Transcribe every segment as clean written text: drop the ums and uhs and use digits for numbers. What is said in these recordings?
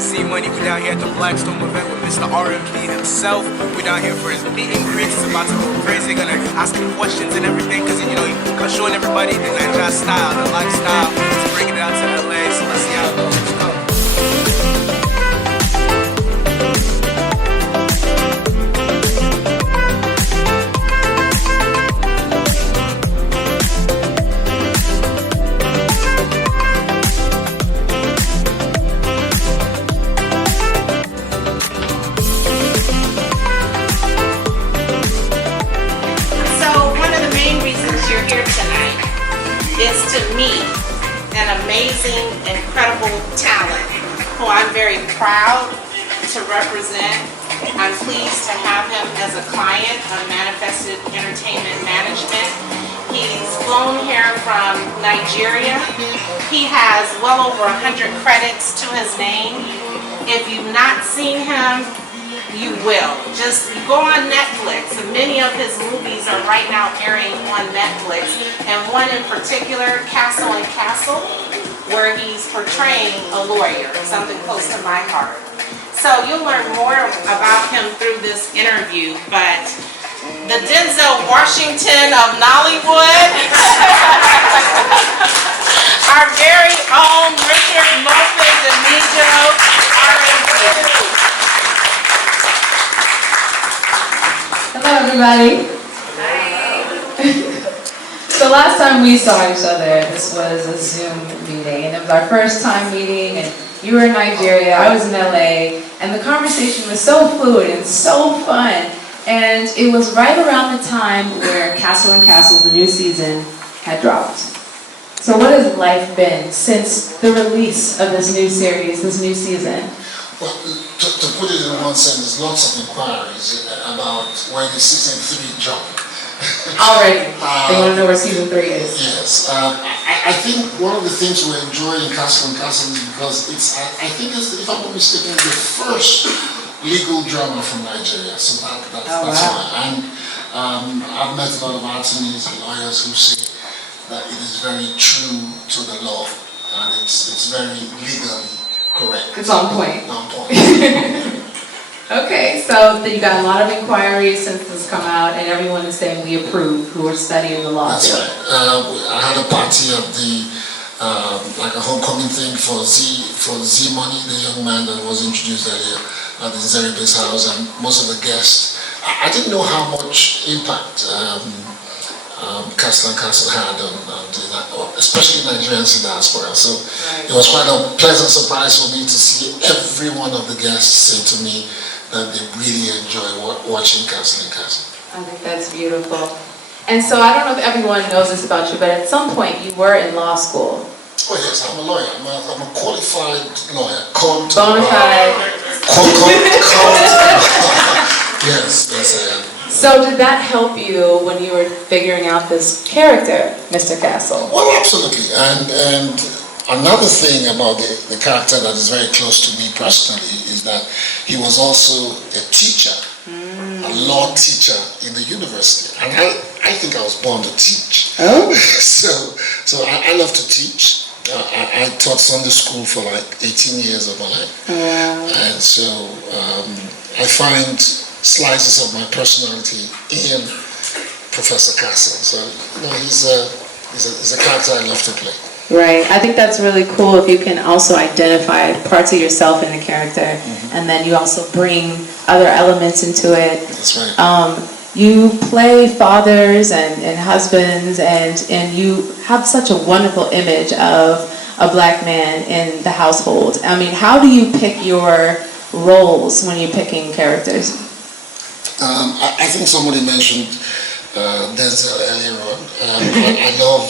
C-Money. We're down here at the Blackstone event with Mr. RMD himself. We're down here for his meet and greet. It's about to go crazy. Gonna ask him questions and everything, because you know he's showing everybody the Nigeria style, the lifestyle. He's bringing it out to LA. So let's see how it goes. Let's go. Is to meet an amazing, incredible talent who I'm very proud to represent. I'm pleased to have him as a client of Manifested Entertainment Management. He's flown here from Nigeria. He has well over 100 credits to his name. If you've not seen him, you will. Just go on Netflix. Many of his movies are right now airing on Netflix. And one in particular, Castle and Castle, where he's portraying a lawyer, something close to my heart. So you'll learn more about him through this interview. But the Denzel Washington of Nollywood, our very own Richard Lopez Amijo, RMD. Hello everybody. Hi. So last time we saw each other, this was a Zoom meeting, and it was our first time meeting, and you were in Nigeria, I was in LA, and the conversation was so fluid and so fun, and it was right around the time where Castle and Castle, the new season, had dropped. So what has life been since the release of this new series, this new season? Well, to put it in one sentence, lots of inquiries about when the season 3 jumped. Already. They want to know where season 3 is. Yes. I think one of the things we're enjoying in Castle and Castle is because I think it's, if I'm not mistaken, the first legal drama from Nigeria. So that's why. And I've met a lot of attorneys and lawyers who say that it is very true to the law and it's very legally correct. It's on point. On point. Okay, so you got a lot of inquiries since this come out, and everyone is saying we approve who are studying the law. That's right. I had a party of the like a homecoming thing for Z Money, the young man that was introduced earlier at the Zeribe's house, and most of the guests. I didn't know how much impact Castle and Castle had on especially Nigerians in diaspora. So it was quite a pleasant surprise for me to see every one of the guests say to me that they really enjoy watching Castle and Castle. I think that's beautiful. And so I don't know if everyone knows this about you, but at some point you were in law school. Oh yes, I'm a lawyer. I'm a qualified lawyer. Bona fide. Yes, I am. So did that help you when you were figuring out this character, Mr. Castle? Well, absolutely. And another thing about the character that is very close to me personally is that he was also a teacher, a law teacher in the university. And I think I was born to teach. Oh. So I love to teach. I taught Sunday school for like 18 years of my life. Wow. And so I find slices of my personality in Professor Castle. So he's a character I love to play. Right. I think that's really cool if you can also identify parts of yourself in the character, and then you also bring other elements into it. That's right. You play fathers and husbands, and you have such a wonderful image of a black man in the household. I mean, how do you pick your roles when you're picking characters? I think somebody mentioned Denzel earlier on. I love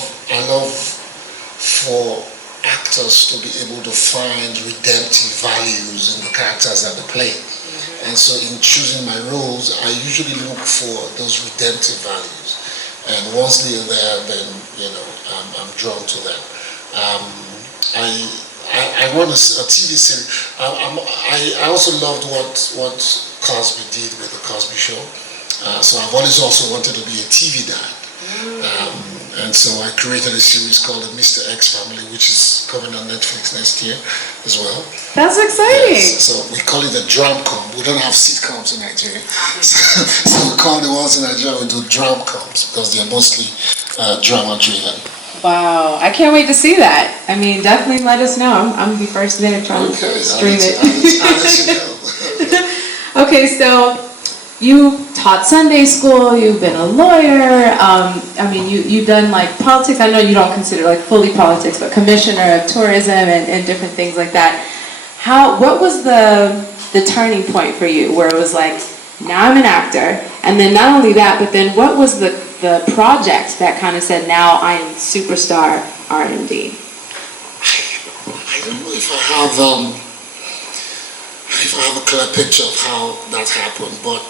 for actors to be able to find redemptive values in the characters that they play. And so in choosing my roles, I usually look for those redemptive values. And once they're there, then I'm drawn to them. I run a TV series. I also loved what Cosby did with the Cosby Show. So I've always also wanted to be a TV dad. And so I created a series called the Mr. X Family, which is coming on Netflix next year as well. That's exciting. Yes, so we call it the dramcom. We don't have sitcoms in Nigeria. So we call the ones in Nigeria, we do dramcoms because they're mostly drama driven. Wow, I can't wait to see that. I mean, definitely let us know. I'm gonna be first there trying to stream it. I'll let you know. Okay, so you taught Sunday school, you've been a lawyer, I mean, you've done like politics. I know you don't consider like fully politics, but commissioner of tourism and different things like that. What was the turning point for you where it was like, now I'm an actor, and then not only that, but then what was the project that kind of said, now I am superstar RMD? I don't know if I have a clear picture of how that happened, but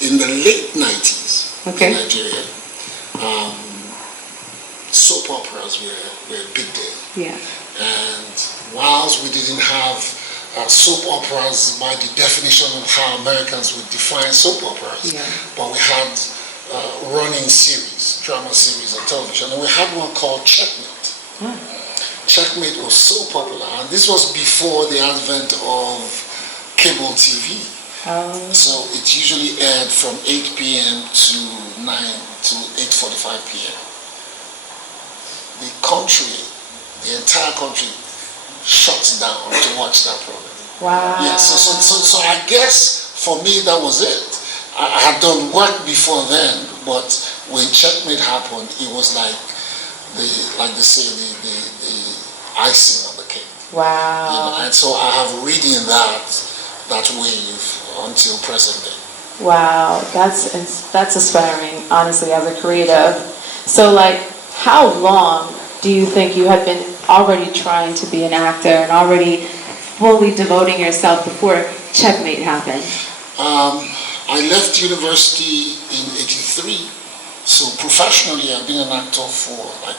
in the late 90s in Nigeria, soap operas were a big deal. Yeah. And whilst we didn't have soap operas by the definition of how Americans would define soap operas, but we had running series, drama series on television, and we had one called Checkmate. Checkmate was so popular, and this was before the advent of cable TV. So it usually aired from 8 p.m. to 8:45 p.m. The entire country shuts down to watch that program. Wow. Yeah, so I guess for me that was it. I had done work before then, but when Checkmate happened, it was like the icing on the cake. Wow. You know, and so I have ridden that wave until present day. Wow, that's inspiring, honestly, as a creative. So like, how long do you think you had been already trying to be an actor and already fully devoting yourself before Checkmate happened? I left university in '83, so professionally I've been an actor for like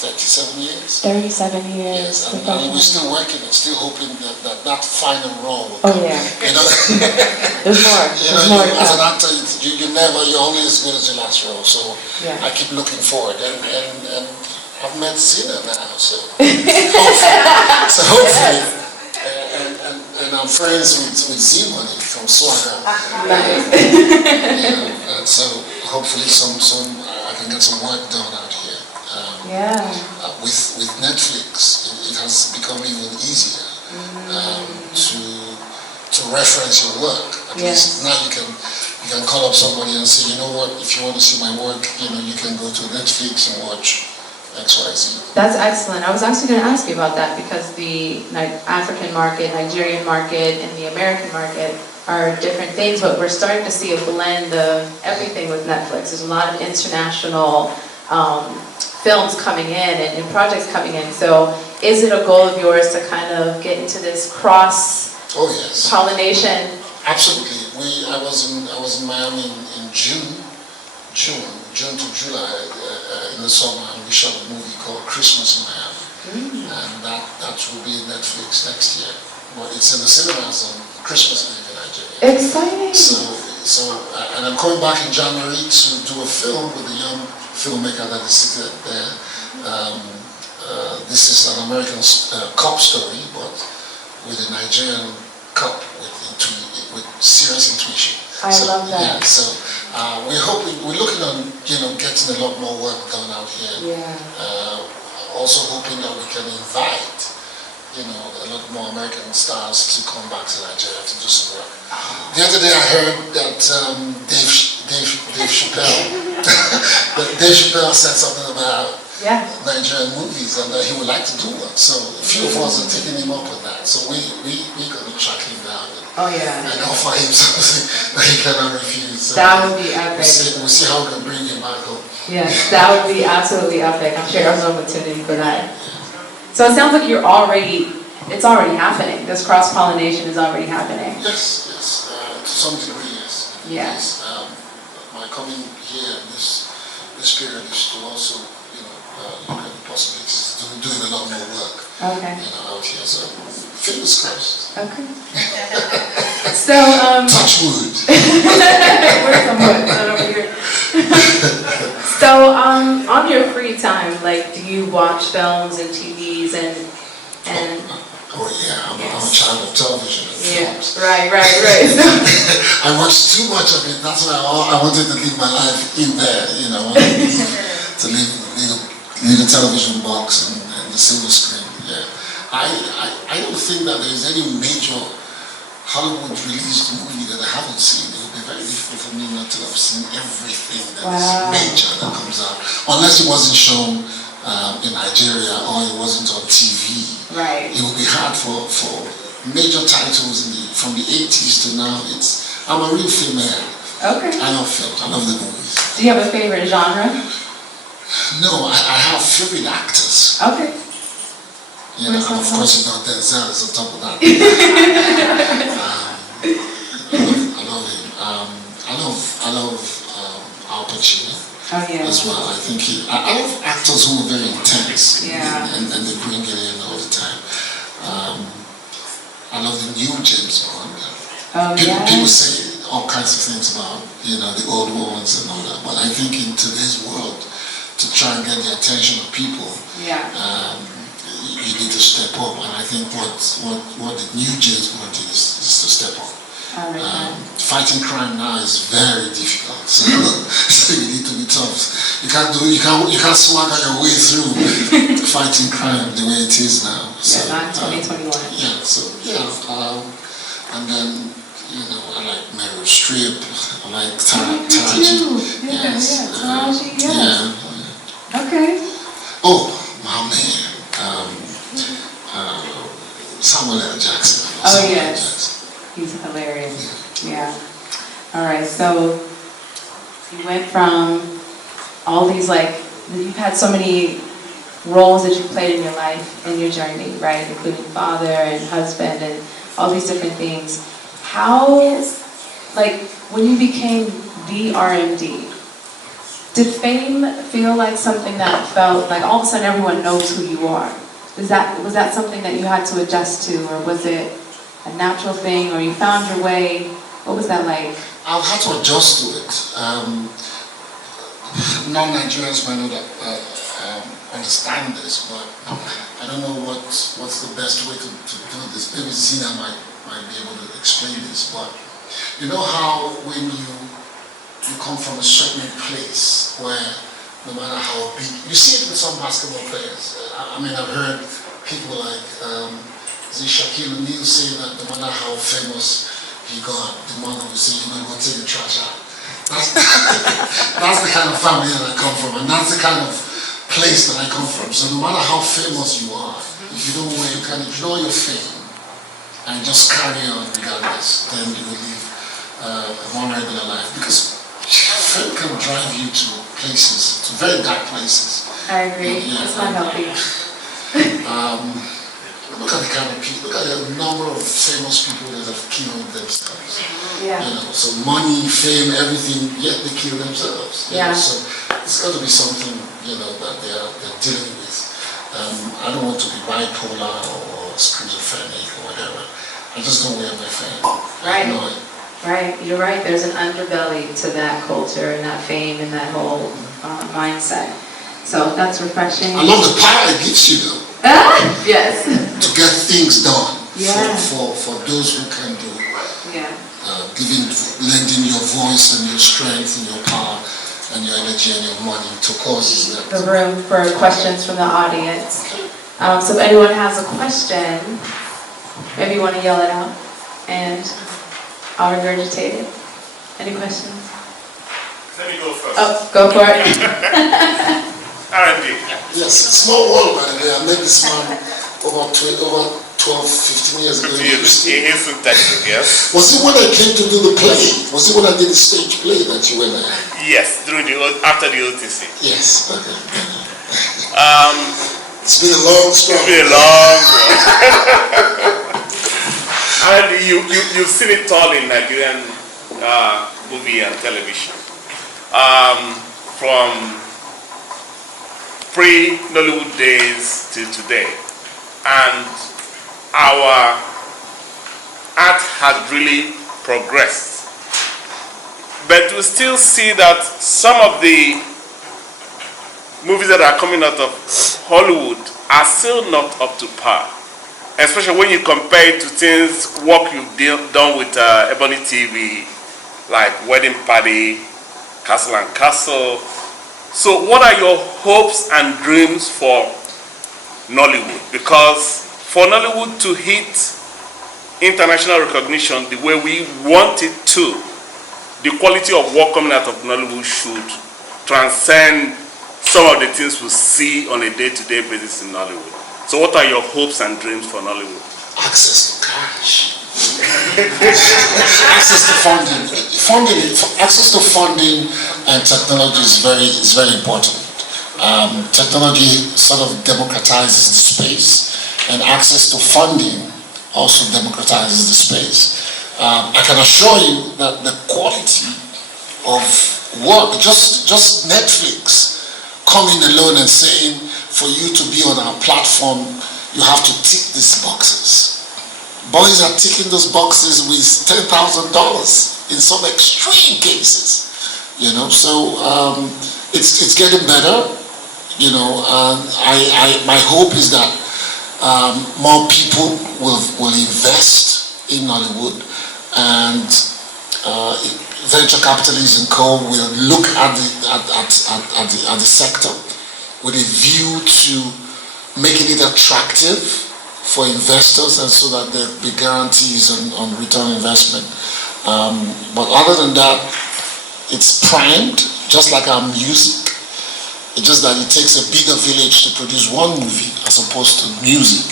37 years? 37 years. Yes, and we're still working and still hoping that final role will come. Oh yeah. You know? There's more. As an actor, you're only as good as your last role, so I keep looking forward, and I've met Zina now, so hopefully, and I'm friends with Z-Money from Swagger. Nice. And so hopefully I can get some work done out here. With Netflix, it has become even easier to reference your work. At least now you can call up somebody and say, you know what, if you want to see my work, you can go to Netflix and watch XYZ. That's excellent. I was actually going to ask you about that because the African market, Nigerian market, and the American market are different things, but we're starting to see a blend of everything with Netflix. There's a lot of international films coming in and projects coming in. So is it a goal of yours to kind of get into this cross-pollination? Absolutely. I was in Miami in June to July in the summer, and we shot a movie called Christmas in Miami. And that will be Netflix next year. But it's in the cinemas on Christmas Eve in Nigeria. Exciting. So and I'm coming back in January to do a film with a young filmmaker that is seated there. This is an American cop story, but with a Nigerian cop with serious intuition. I love that. Yeah, so we're looking on getting a lot more work done out here. Also hoping that we can invite a lot more American stars to come back to Nigeria to do some work. The other day I heard that Dave Chappelle said something about Nigerian movies and that he would like to do one. So a few of us are taking him up on that. So we're going to track him down and offer him something that he cannot refuse. So that would be epic. We'll see how we can bring him back home. Yes, that would be absolutely epic. I'm sure there's an opportunity for that. So it sounds like it's already happening. This cross-pollination is already happening. Yes. To some degree, yes. Yes. My coming here in this period is to also, look at the possibilities of doing a lot more work. Out here. So fingers crossed. Okay. So touch wood. Where's some wood? Not over here. So on your free time, like, do you watch films and TVs and Oh yeah, I'm a child of television and films. right. I watched too much of it. That's why I wanted to live my life in there. You know, to leave the television box and the silver screen. Yeah, I don't think that there is any major Hollywood released movie that I haven't seen. It would be very difficult for me not to have seen everything that is major that comes out, unless it wasn't shown in Nigeria or it wasn't on TV. Right. It would be hard for major titles from the 80s to now. I'm a real film man. Okay. I love films. I love the movies. Do you have a favorite genre? No, I have favorite actors. Okay. You know, and of course, you know, Denzel is on top of that. I love him. I love Al Pacino. Oh yeah. As well. I think I love actors who are very intense. Yeah. And they bring it in all the time. I love the new James Bond. Oh People say all kinds of things about, you know, the old ones and all that, but I think in today's world, to try and get the attention of people, you need to step up. And I think what the new James Bond is to step up. Fighting crime now is very difficult, so you need to be tough. You can't swagger your way through fighting crime the way it is now. So, not 2021. And then, you know, I like Meryl Streep, I like Taraji. Taraji, yes. Okay. Oh, my man, Samuel L. Jackson. Oh yes. He's hilarious. Yeah. All right. So you went from all these, like, you've had so many roles that you played in your life, in your journey, right? Including father and husband and all these different things. How, like, when you became the RMD, did fame feel like something that felt like all of a sudden everyone knows who you are? Was that something that you had to adjust to, or was it a natural thing, or you found your way? What was that like? I've had to adjust to it. Non-Nigerians might not understand this, but I don't know what's the best way to do this. Maybe Zina might be able to explain this, but you know how when you come from a certain place where no matter how big, you see it with some basketball players. I mean, I've heard people like Shaquille O'Neal say that no matter how famous he got, the mother will say, you know, go take the trash out. That's the kind of family that I come from, and that's the kind of place that I come from. So no matter how famous you are, if you don't wear, you can ignore your fame and just carry on regardless, then you will live a more regular life. Because fame can drive you to places, to very dark places. I agree. It's not healthy. Look at the kind of people, look at the number of famous people that have killed themselves. Yeah. You know, so money, fame, everything, yet they kill themselves. Yeah. So it's got to be something, you know, that they're dealing with. I don't want to be bipolar or schizophrenic or whatever. I just don't wear my fame. Right. I know it. Right. You're right. There's an underbelly to that culture and that fame and that whole mindset. So that's refreshing. I love the power it gives you, though. Yes. To get things done. Yeah. For those who can do it. Yeah. Lending your voice and your strength and your power and your energy and your money to causes that. The room for questions from the audience. So if anyone has a question, maybe you want to yell it out and I'll regurgitate it. Any questions? Let me go first. Oh, go for it. R&D. Yes, small world, by the way. I met this man over 12, 15 years ago. In Houston, Texas, yes? Was it when I came to do the play? Was it when I did the stage play that you were there? Yes, after the OTC. Yes, okay. It's been a long story. It's been a long one. And you've seen it all in Nigerian movie and television. From pre-Nollywood days till today. And our art has really progressed. But we still see that some of the movies that are coming out of Hollywood are still not up to par. Especially when you compare it to work you've done with Ebony TV, like Wedding Party, Castle and Castle. So what are your hopes and dreams for Nollywood? Because for Nollywood to hit international recognition the way we want it to, the quality of work coming out of Nollywood should transcend some of the things we see on a day-to-day basis in Nollywood. So what are your hopes and dreams for Nollywood? Access to cash. Access to access to funding and technology is very important. Technology sort of democratizes the space, and access to funding also democratizes the space. I can assure you that the quality of work, just Netflix coming alone and saying, for you to be on our platform, you have to tick these boxes. Boys are ticking those boxes with $10,000 in some extreme cases, you know. So it's getting better, you know. My hope is that more people will invest in Hollywood, and venture capitalists and co will look at the sector with a view to making it attractive for investors, and so that there be guarantees on return investment. But other than that, it's primed, just like our music. It's just that it takes a bigger village to produce one movie as opposed to music.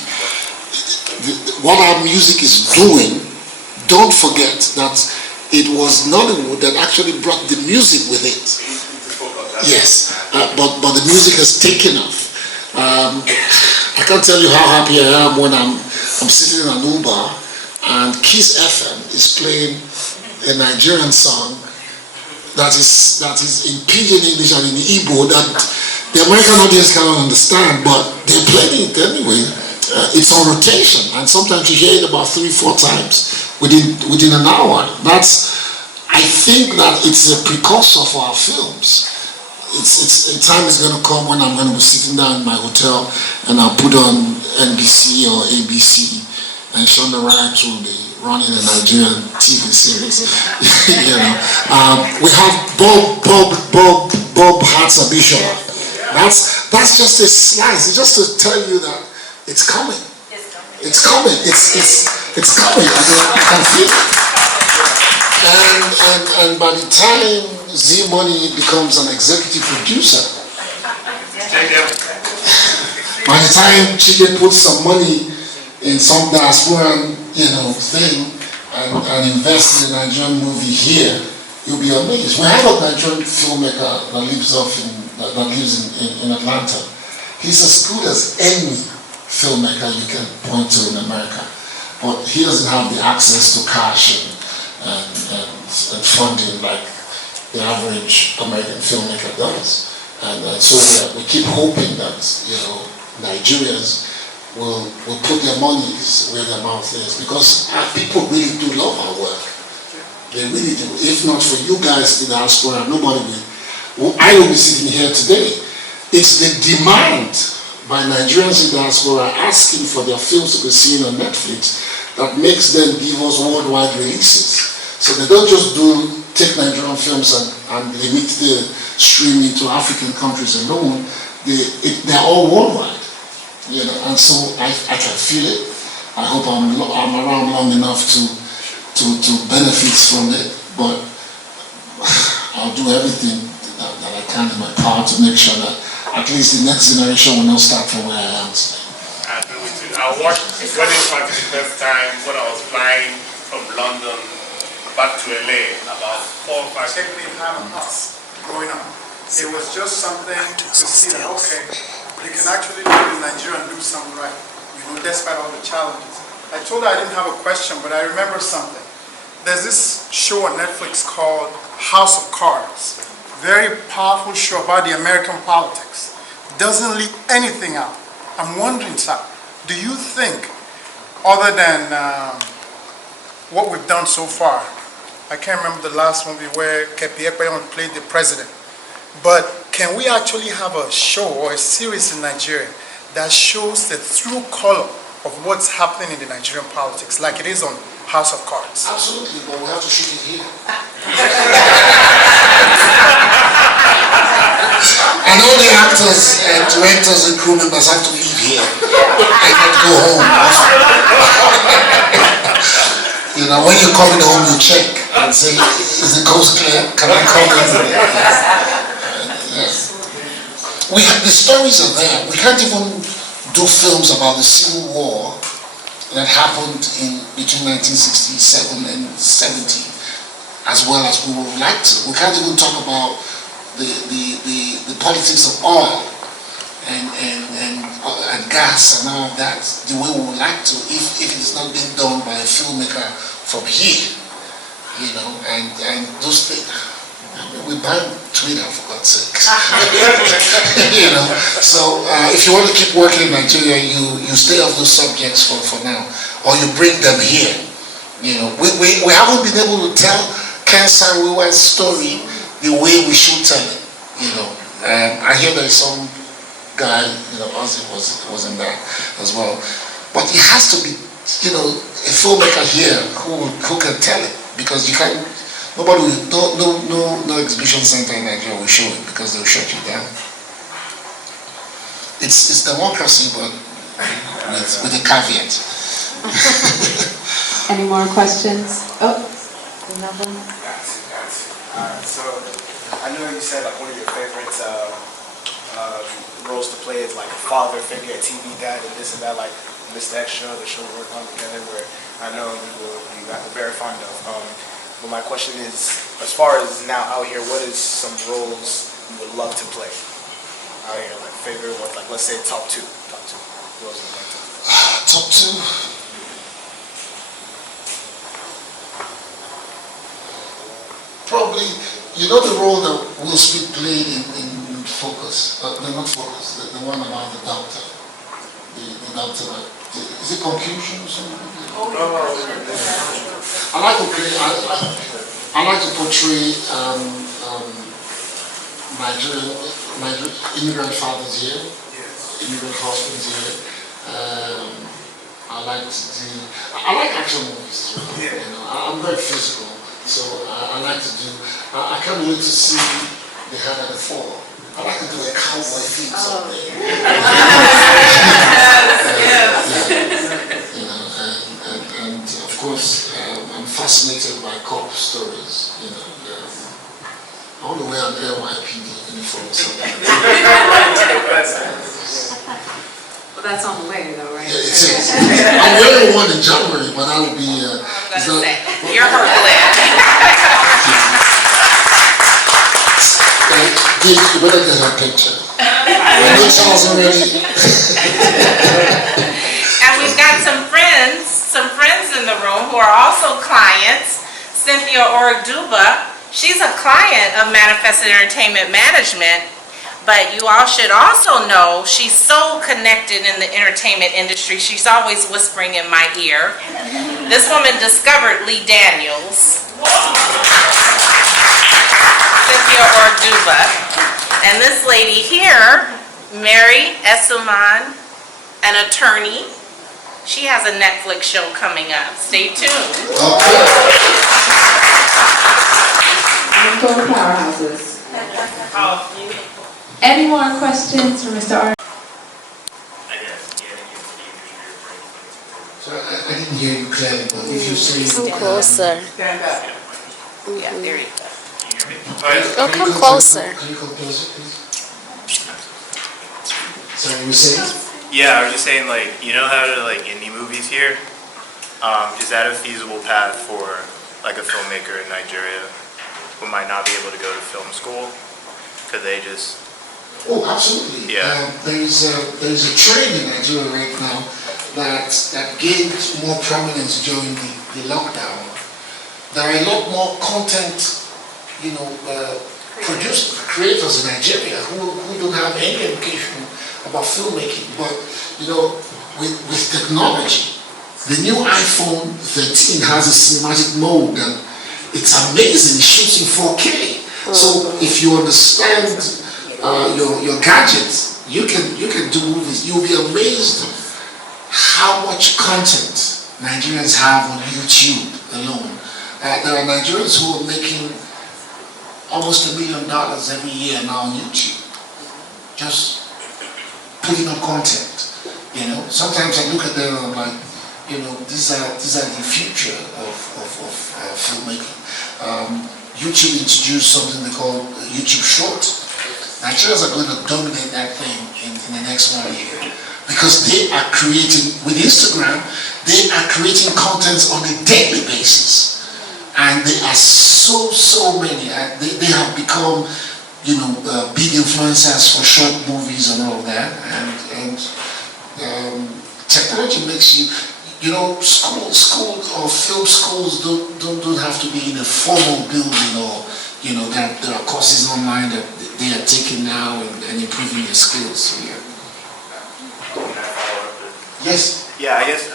What our music is doing, don't forget that it was Nollywood that actually brought the music with it. Yes, but the music has taken off. I can't tell you how happy I am when I'm sitting in an Uber and Kiss FM is playing a Nigerian song that is in Pidgin English and in Igbo that the American audience cannot understand, but they're playing it anyway. It's on rotation, and sometimes you hear it about 3-4 times within an hour. I think that it's a precursor for our films. Time is going to come when I'm going to be sitting down in my hotel and I'll put on NBC or ABC, and Shonda Rhimes will be running a Nigerian TV series. You know, we have Bob Hatzabishola. That's just a slice. It's just to tell you that it's coming. It's coming. It's coming. I can feel it. And by the time Z Money becomes an executive producer, by the time Chike puts some money in some diasporan, thing and invests in a Nigerian movie here, you'll be amazed. We have a Nigerian filmmaker that lives in Atlanta. He's as good as any filmmaker you can point to in America, but he doesn't have the access to cash and funding like the average American filmmaker does. And so we keep hoping that Nigerians will put their monies where their mouth is, because people really do love our work. They really do. If not for you guys in the diaspora, nobody will. I will be sitting here today. It's the demand by Nigerians in the diaspora asking for their films to be seen on Netflix that makes them give us worldwide releases. So they don't just take Nigerian films and limit the streaming to African countries alone. They're all worldwide, and so I can feel it. I hope I'm around long enough to benefit from it, but I'll do everything that I can in my power to make sure that at least the next generation will not start from where I am today. I agree with you. I watched Wedding Party the first time when I was flying from London back to LA about 4 or 5 years Technically not on us growing up. It was just something to see that, okay, you can actually live in Nigeria and do something right, despite all the challenges. I told her I didn't have a question, but I remember something. There's this show on Netflix called House of Cards. Very powerful show about the American politics. Doesn't leave anything out. I'm wondering, sir, do you think, other than what we've done so far, I can't remember the last movie where Kepi Ekpeyon played the president, but can we actually have a show or a series in Nigeria that shows the true color of what's happening in the Nigerian politics, like it is on House of Cards? Absolutely, but we have to shoot it here. And all the actors and directors and crew members have to leave here and not go home. You know, when you're coming home, you check and say, is the coast clear? Can I come in? Yes. The stories are there. We can't even do films about the Civil War that happened between 1967 and 70 as well as we would like to. We can't even talk about the politics of oil and gas and all of that the way we would like to if it is not being done by a filmmaker from here, you know, and those things. We banned Twitter, for God's sake. You know, so if you want to keep working in Nigeria, you stay off those subjects for now, or you bring them here. You know, we haven't been able to tell Ken Sanwiwa's story the way we should tell it. You know, I hear there is some guy, you know, Ozzy was in that as well, but it has to be, you know, a filmmaker here who can tell it, because you can't. Nobody will, no exhibition center in Nigeria will show it because they'll shut you down. It's democracy, but with a caveat. Any more questions? Oh, another one. So, I know you said like one of your favorite roles to play is like a father figure, a TV dad, and this and that, like Mr. Extra, the show we worked on together, where I know you got very fond of. But my question is, as far as now out here, what is some roles you would love to play out here? Like favorite ones, like let's say top two roles you would like to play. Top two? Probably, you know the role that Will Smith played in Focus, no, not Focus, the one about the doctor, the doctor, is it Confusion or something? I like to portray Nigerian immigrant fathers here, immigrant husbands here. I like action movies as well. You know, I'm very physical, so I like to do. I can't wait to see The Hand and the Fall. I like to do a cowboy theme someday. You know, and of course, I'm fascinated by cop stories. You know, I want to wear an NYPD uniform someday. Well, that's on the way though, right? Yeah, it is. I'm wearing one in January, but that will be. You're her You better get her picture. I know Charles already. And we've got some friends in the room who are also clients. Cynthia Orduba, she's a client of Manifested Entertainment Management, but you all should also know she's so connected in the entertainment industry. She's always whispering in my ear. This woman discovered Lee Daniels. Cynthia Orduba. And this lady here, Mary Esselman, an attorney. She has a Netflix show coming up. Stay tuned. And four powerhouses. Any more questions for Mr. R? So I didn't hear you clearly, but if you say Come closer. Stand up. Yeah, there you go. Oh, come closer. Can you come closer, please? So you were saying? Yeah, I was just saying, like, you know how to, like, indie movies here? Is that a feasible path for, like, a filmmaker in Nigeria who might not be able to go to film school? Could they just... Oh, absolutely. Yeah. There is a trend in Nigeria right now that gained more prominence during the lockdown. There are a lot more content, you know, creators in Nigeria who don't have any education about filmmaking, but you know, with technology, the new iPhone 13 has a cinematic mode and it's amazing. It shoots in 4K. So if you understand your gadgets, you can do movies. You'll be amazed how much content Nigerians have on YouTube alone. There are Nigerians who are making almost $1 million every year now on YouTube, just putting up content. Sometimes I look at them and I'm like, these are the future of filmmaking. YouTube introduced something they call YouTube Short. Nigerians are going to dominate that thing in the next 1 year because they are creating, with Instagram, they are creating content on a daily basis. And there are so many. They have become, big influencers for short movies and all that. And technology makes you, school or film schools don't have to be in a formal building, or there are courses online that they are taking now and improving their skills. So, yeah. Yes. Yeah, I guess.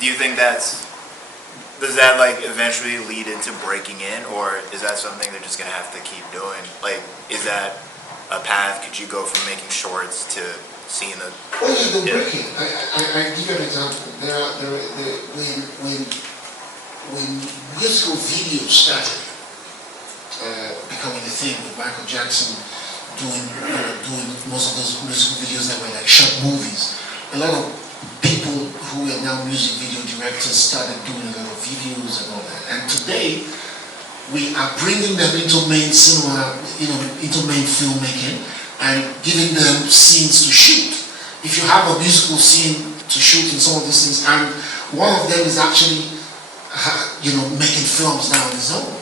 Do you think does that eventually lead into breaking in, or is that something they're just gonna have to keep doing? Is that a path? Could you go from making shorts to seeing the? Well, yeah, the breaking. I give you an example. When musical videos started becoming a thing, with Michael Jackson doing most of those musical videos that were like short movies, a lot of people who are now music video directors started doing a lot of videos and all that. And today, we are bringing them into main cinema, into main filmmaking, and giving them scenes to shoot. If you have a musical scene to shoot in some of these things, and one of them is actually, making films now on his own.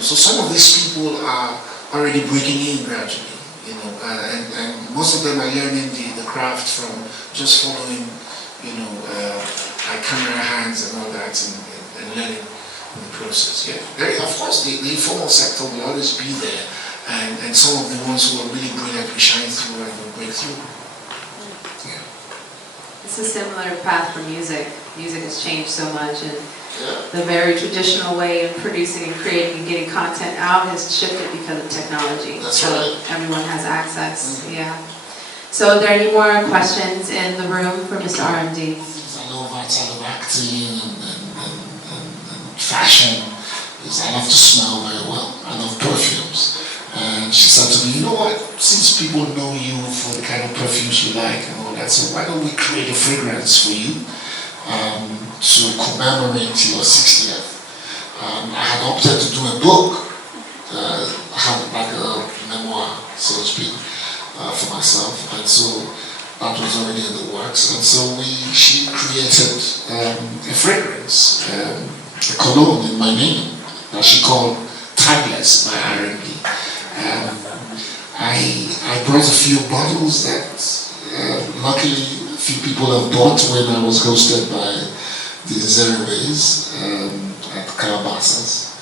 So some of these people are already breaking in gradually. And most of them are learning the craft from just following, camera hands and all that, and learning in the process. Yeah, of course, the informal sector will always be there, and some of the ones who are really brilliant will shine through and will break through. Yeah. It's a similar path for music. Music has changed so much, and the very traditional way of producing and creating and getting content out has shifted because of technology. That's right. Everyone has access. Mm-hmm. Yeah. So, are there any more questions in the room for Mr. RMD? I love outside of acting and fashion. I love to smell very well. I love perfumes. And she said to me, you know what? Since people know you for the kind of perfumes you like and all that, so why don't we create a fragrance for you? To commemorate your 60th. I had opted to do a book, have like a memoir, so to speak, for myself, and so that was already in the works. And so she created a fragrance, a cologne in my name that she called Timeless by RMD. I brought a few bottles that luckily a few people have bought when I was hosted by the Zeraways at Calabasas.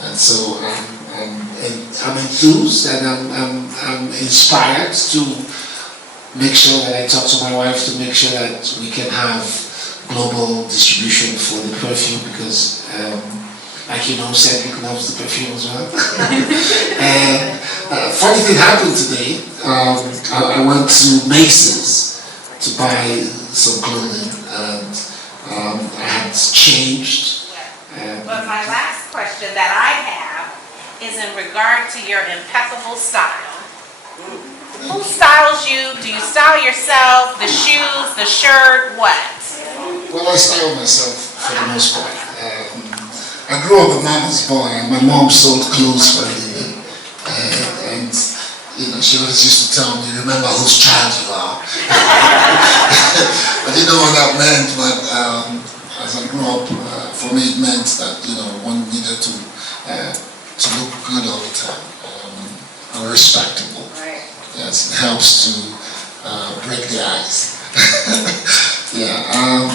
And so I'm enthused and I'm inspired to make sure that I talk to my wife to make sure that we can have global distribution for the perfume, because like Cedric loves the perfume as well. Funny thing happened today. I went to Macy's to buy some clothing, and I had changed. But my last question that I have is in regard to your impeccable style. Who styles you? Do you style yourself? The shoes, the shirt, what? Well, I style myself for the most part. I grew up a mama's boy, and my mom sold clothes for a living. And she always used to tell me, remember whose child you are. I didn't know what that meant, but as I grew up, for me it meant that one needed to look good all the time, and respectable. Right. Yes, it helps to break the ice. Yeah,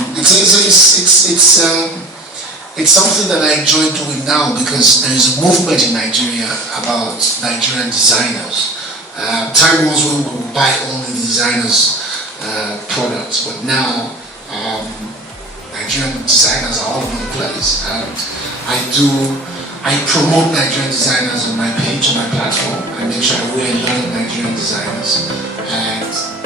it's something that I enjoy doing now, because there is a movement in Nigeria about Nigerian designers. Time was when we would buy only designers' products, but now Nigerian designers are all over the place, and I do I promote Nigerian designers on my page, on my platform. I make sure I wear non-Nigerian designers. And